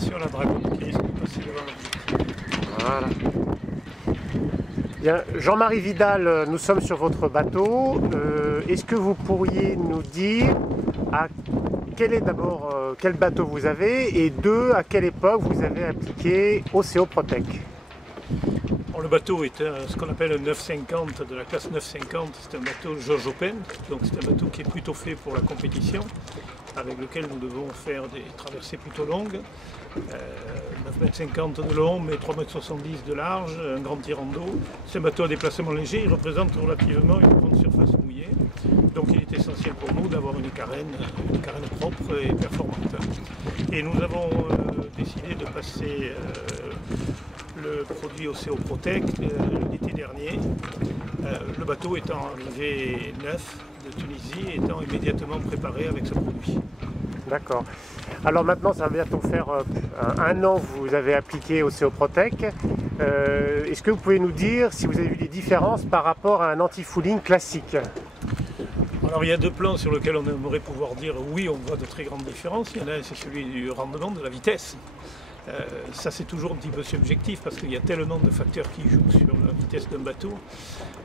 attention à la dragonne qui risque de passer devant l'objectif. Voilà. Bien, Jean-Marie Vidal, nous sommes sur votre bateau. Est-ce que vous pourriez nous dire quel bateau vous avez et à quelle époque vous avez appliqué Océo Protec? Le bateau est ce qu'on appelle un 950, de la classe 950, c'est un bateau George Open, donc c'est un bateau qui est plutôt fait pour la compétition, avec lequel nous devons faire des traversées plutôt longues, 9,50 m de long, mais 3,70 m de large, un grand tirant d'eau. C'est un bateau à déplacement léger, il représente relativement une grande surface mouillée, donc il est essentiel pour nous d'avoir une carène propre et performante. Et nous avons décidé de passer le produit Océo Protec l'été dernier, le bateau étant arrivé neuf de Tunisie, étant immédiatement préparé avec ce produit. D'accord. Alors maintenant, ça va bientôt faire un an que vous avez appliqué Océo Protec. Est-ce que vous pouvez nous dire si vous avez vu des différences par rapport à un anti-fouling classique? Alors il y a deux plans sur lesquels on aimerait pouvoir dire oui, on voit de très grandes différences. Il y en a un, c'est celui du rendement, de la vitesse. Ça c'est toujours un petit peu subjectif parce qu'il y a tellement de facteurs qui jouent sur la vitesse d'un bateau.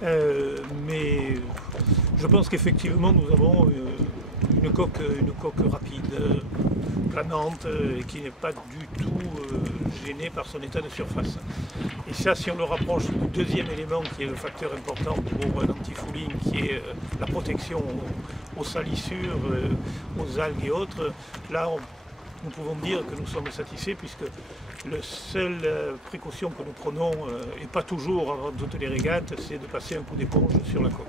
Mais je pense qu'effectivement nous avons une coque rapide, planante, et qui n'est pas du tout gênée par son état de surface. Et ça, si on le rapproche du deuxième élément qui est le facteur important pour un anti-fouling, qui est la protection aux salissures, aux algues et autres, là nous pouvons dire que nous sommes satisfaits puisque la seule précaution que nous prenons, et pas toujours avant toutes les régates, c'est de passer un coup d'éponge sur la coque.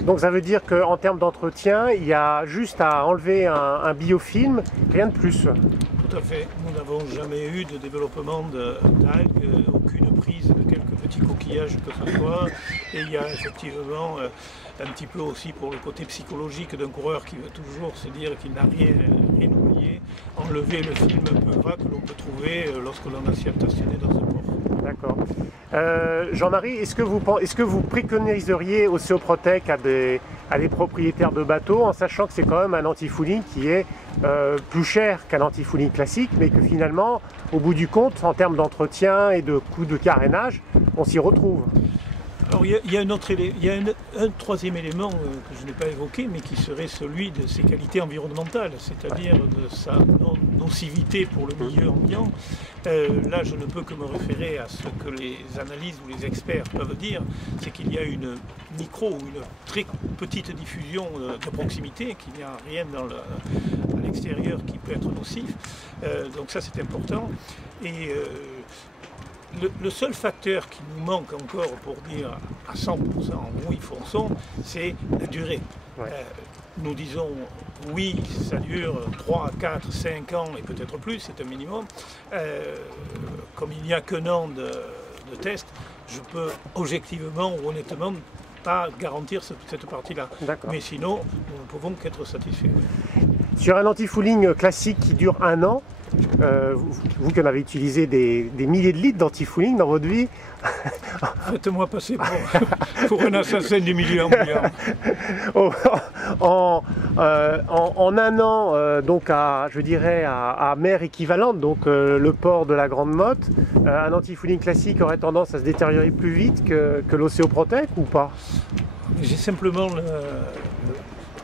Donc ça veut dire qu'en termes d'entretien, il y a juste à enlever un biofilm, rien de plus. Tout à fait. Nous n'avons jamais eu de développement d'algues, aucune prise de quelques petits coquillages que ce soit. Et il y a effectivement un petit peu aussi pour le côté psychologique d'un coureur qui veut toujours se dire qu'il n'a rien oublié, enlever le film un peu gras que l'on peut trouver lorsque l'on a stationné dans un port. D'accord. Jean-Marie, est-ce que vous préconiseriez Océo Protec à des propriétaires de bateaux, en sachant que c'est quand même un anti-fouling qui est plus cher qu'un anti-fouling classique, mais que finalement, au bout du compte, en termes d'entretien et de coût de carénage, on s'y retrouve? Alors il y a un troisième élément que je n'ai pas évoqué, mais qui serait celui de ses qualités environnementales, c'est-à-dire de sa nocivité pour le milieu ambiant. Là, je ne peux que me référer à ce que les analyses ou les experts peuvent dire, c'est qu'il y a une micro ou une très petite diffusion de proximité, qu'il n'y a rien à l'extérieur qui peut être nocif. Donc ça, c'est important. Et le seul facteur qui nous manque encore pour dire à 100% oui fonçons, c'est la durée. Ouais. Nous disons oui, ça dure 3, 4, 5 ans et peut-être plus, c'est un minimum. Comme il n'y a qu'un an de test, je peux objectivement ou honnêtement pas garantir cette partie-là. Mais sinon, nous ne pouvons qu'être satisfaits. Oui. Sur un anti-fouling classique qui dure un an, vous qui en avez utilisé des milliers de litres d'anti-fouling dans votre vie. Faites-moi passer pour un assassin du milieu ambiant. En un an, donc je dirais à mer équivalente, donc le port de la Grande Motte, un anti-fouling classique aurait tendance à se détériorer plus vite que l'Océo Protec ou pas? J'ai simplement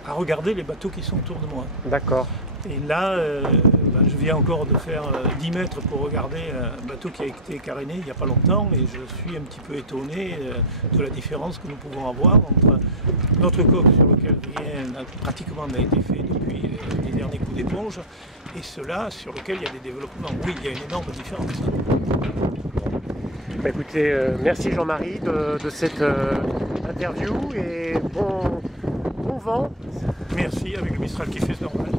à regarder les bateaux qui sont autour de moi. D'accord. Et là, je viens encore de faire 10 mètres pour regarder un bateau qui a été caréné il n'y a pas longtemps et je suis un petit peu étonné de la différence que nous pouvons avoir entre notre coque sur laquelle rien pratiquement n'a été fait depuis les derniers coups d'éponge et cela sur lequel il y a des développements. Oui, il y a une énorme différence. Bah écoutez, merci Jean-Marie de cette interview et bon vent. Merci, avec le Mistral qui fait ce normal.